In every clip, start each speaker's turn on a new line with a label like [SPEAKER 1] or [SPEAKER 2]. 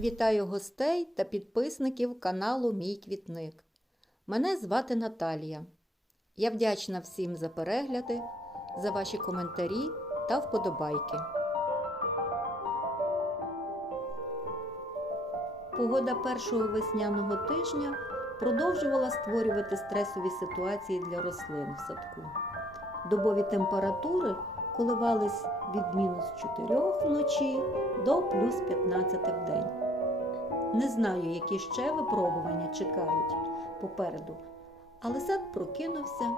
[SPEAKER 1] Вітаю гостей та підписників каналу Мій Квітник. Мене звати Наталія. Я вдячна всім за перегляди, за ваші коментарі та вподобайки. Погода першого весняного тижня продовжувала створювати стресові ситуації для рослин в садку. Добові температури коливались від мінус 4 вночі до плюс 15 в день. Не знаю, які ще випробування чекають попереду, але сад прокинувся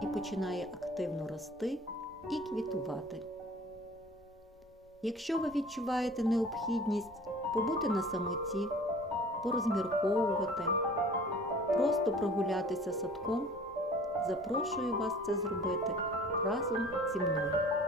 [SPEAKER 1] і починає активно рости і квітувати. Якщо ви відчуваєте необхідність побути на самоті, порозмірковувати, просто прогулятися садком, запрошую вас це зробити разом зі мною.